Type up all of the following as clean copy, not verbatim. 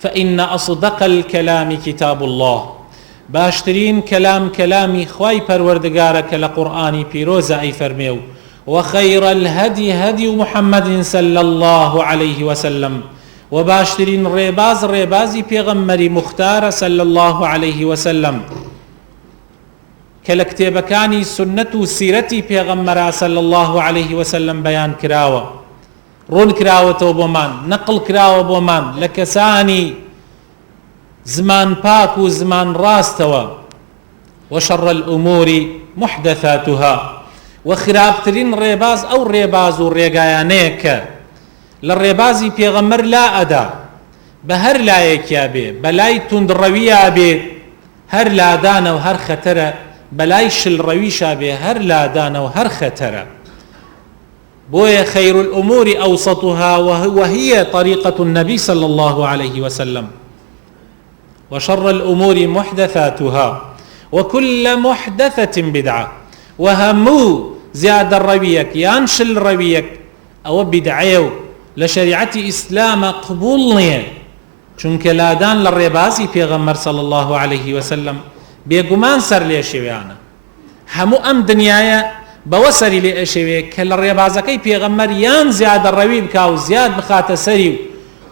فإن أصدق الكلام كتاب الله باشترين كلام كلامي خواي پروردگارك لقرآني بيروزا أي فرميو وخير الهدي هدي محمد صلى الله عليه وسلم وباشترين ريبازي پیغمبري مختار صلى الله عليه وسلم كالكتابكاني سنة سيرتي پیغمبر صلى الله عليه وسلم بيان كراوة رون كراوة بومان نقل كراوة بومان لكساني زمان باك وزمان راستوا وشر الأمور محدثاتها وخرابترين ريباز أو ريباز وريقايانيك للريبازي پیغمبر لا أدا بهر لا يكيابي بلاي تندرويا بي هر لا دانا وهر خطر بلاي شل رويشا بي هر لا دانا وهر خطر بويا خير الأمور أوسطها وهي طريقة النبي صلى الله عليه وسلم وشر الأمور محدثاتها وكل محدثة بدعة وهمو زيادة الرويك ينشل رويك أو بدعيو لشريعة إسلام قبولني چونك لادان للربازي پیغمبر صلى الله عليه وسلم بيقمان سر ليشويانا همو أم دنيايا بوسري ليشوي كالربازكي پیغمبر يان زيادة الروي بكاو زياد بخات سري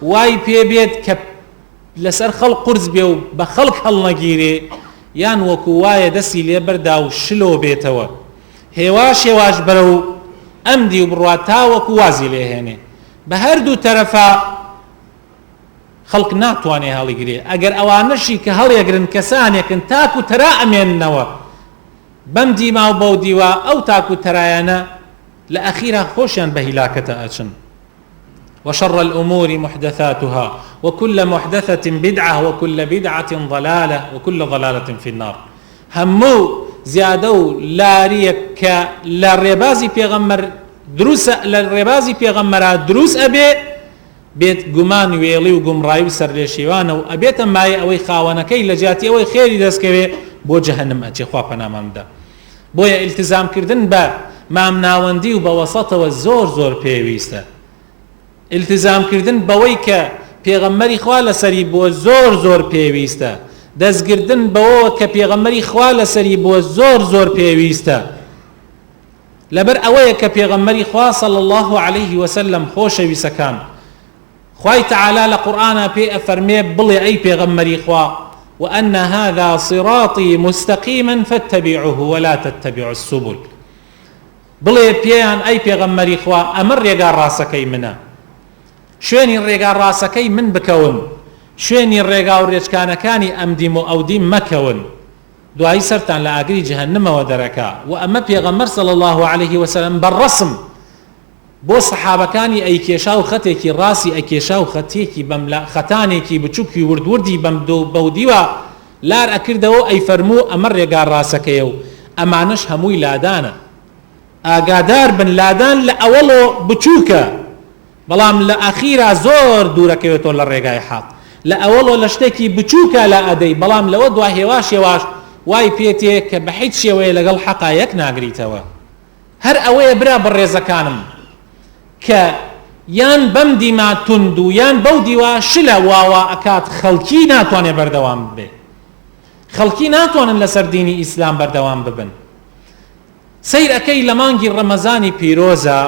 واي بيبيت لسر خلق قرز بيو بخلق هل نگيري يان وكوايا دسي ليبرداو شلو بيتوا هواش برو أمدي وبرواتا وكوازي ليهني بهردو ترفا خلق ناتواني هاليقري اگر اوانشي كهل يقرن كسان يكن تاكو ترا امين نوا بمدي ما بوديوا او تاكو ترايانا لأخيرا خوشيان بهلاكة أجن وشر الأمور محدثاتها وكل محدثة بدعة وكل بدعة ضلالة وكل ضلالة في النار همو زيادو لا ريك لا ريبازي بيغمر دروس للربازي پیغمبرات دروس أبي بيت گومان ويلي وگمراي وسر لشيوان و أبيت ماي أوي خاونكي لجاتي أوي خيري دسكوي بو جهنم أتي خوا پنامم دا بويا التزام كردن با مامناوندي و بوسط و زور پيويستا التزام كردن بويك پیغمبري خوا لسري بو زور پيويستا دزگردن بو ك پیغمبري خوا لسري بو زور پيويستا لبر اوه که پیغمبری خواه صلی الله علیه وسلم خوش ویسکان خواه تعالی لقرآن پی افرمی بلی ای پیغمبری خواه وأن هذا صراطي مستقيما فاتبعوه ولا تتبعوا السبل بلی پیان ای پیغمبری خواه امر رگار راسکی منا شوینی رگار راسکی من بکون شوینی رگار رجکانکانی امدیم و اودیم مکون دوای سرتان لآگری جهنم و درکا و اما پیغمبر صلی الله علیه وسلم بالرسم بو صحابکانی ای کیشاو خطێکی ڕاستی ئەی کێشاو خەتێکی بەم خەتانێکی بچووکی وردوردی بەم بەودیوە لار ئەکردەوە ئەی فەرموو ئەمە ڕێگار ڕاستەکەیە و ئەمانش هەمووی لادانە ئاگادار بن لادان لە ئەوەڵۆ بچووکە بەڵام لە ئەخیرا زۆر دوورەکەوێتەوە لە ڕێگای حەق لە ئەوەڵۆ لە شتێکی بچووکە لە ئەدەی بەڵام لەوە دوا هێواش وای پێتێ کە بە هیچ شێوەیە لەگەڵ حەقا یەک ناگریتەوە هەر ئەوەیە برا بەڕێزەکانم کە یان بەم دیما تند و یان بەو دیوە شلە واوا ئەکات خەڵکی ناتوانێ بەردەوام ببێ خەڵکی ناتوانن لەسەر دینی ئیسلام بەردەوام ببن سەیر ئەکەی لە مانگی ڕەمەزانی پیرۆزە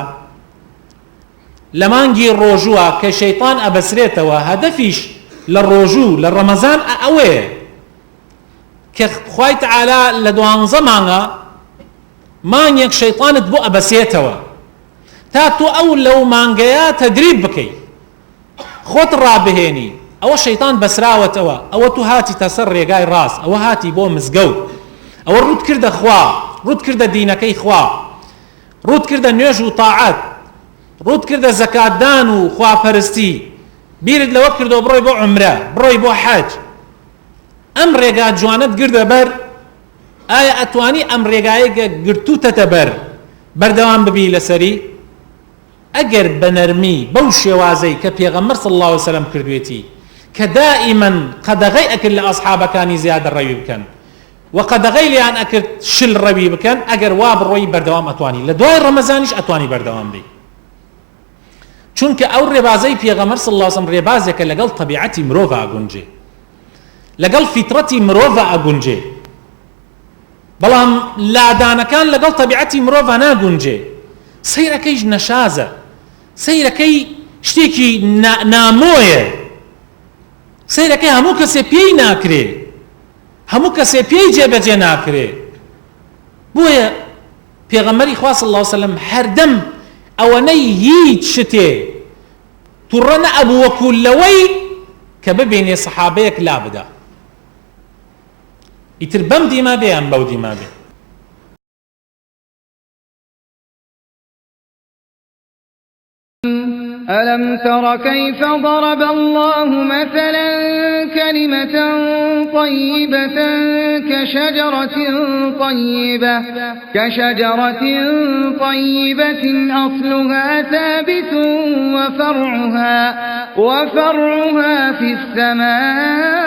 لە مانگی ڕۆژووە کە شەیطان ئەبەسرێتەوە هەدەفیش لە ڕۆژوو لە ڕەمەزان ئەوەیە کە خوای تەعالا لە 12 مانگە مانگێک شەیطانت بۆ ئەبەسێتەوە تا تۆ ئەو لەو مانگەیە تەدریب بکەی خۆت ڕابهێنی ئەوە شەیطان بەسراوەتەوە ئەوە تو هاتیتە سەر ڕێگای ڕاست ئەوە هاتی بۆ مزگەوت ئەوە ڕوود کردە خوا ڕوود کردە دینەکەی خوا ڕوود کردە نوێژ و تاعەت ڕوود کردە زەکاتدان و خواپەرستی بیرت لەوە کردەوە بڕۆی بۆ عومرە بڕۆی بۆ حەج ئەم ڕێگا جوانت گردە بەر ئایا ئەتوانی ئەم ڕێگایە گرتووتەتە بەر بەردەوام ببی لەسەری ئەگەر بە نەرمی بەو شێوازەی کە پێغەمبەر صلی الله علیه وسلم کردوێتی کە دائیمەن قەدەغەی ئەکرد لە ئەصحابەکانی زیادە ڕەوی بکەن و قەدەغەی لیان ئەکرد شل ڕەوی بکەن ئەگەر وا بڕۆی بەردەوام ئەتوانی لە دوای ڕەمەزانیش ئەتوانی بەردەوام بی چونکە ئەو ڕێبازەی پێغەمبەر صلی الله علیه وسلم ڕێبازێکە لەگەڵ طبیعەتی مرۆڤ ئاگونجێ، لەگەڵ فیترەتی مرۆڤ ئاگونجێ، بەڵام لادانەکان لەگەڵ طبیعەتی مرۆڤ ناگونجێ. سەیرەکەیش نەشازە، سەیرەکەی شتێکی نامۆیە، سەیرەکەی هەموو کەسێ پێی ناکرێ، هەموو کەسێ پێی جێبەجێ ناکرێ. بۆیە پێغەمبەری خوا صلی الله علیه وسلم هەردەم ئەوەنەی هیچ شتێ تووڕە نەئەبوو وەکو لەوەی کە ببینێ سەحابەیەک لا بدا. ئیتر بەم دیما بێ یان بەو دیما بێ. ألم تر كيف ضرب الله مثلا كلمة طيبة كشجرة طيبة أصلها ثابت وفرعها في السماء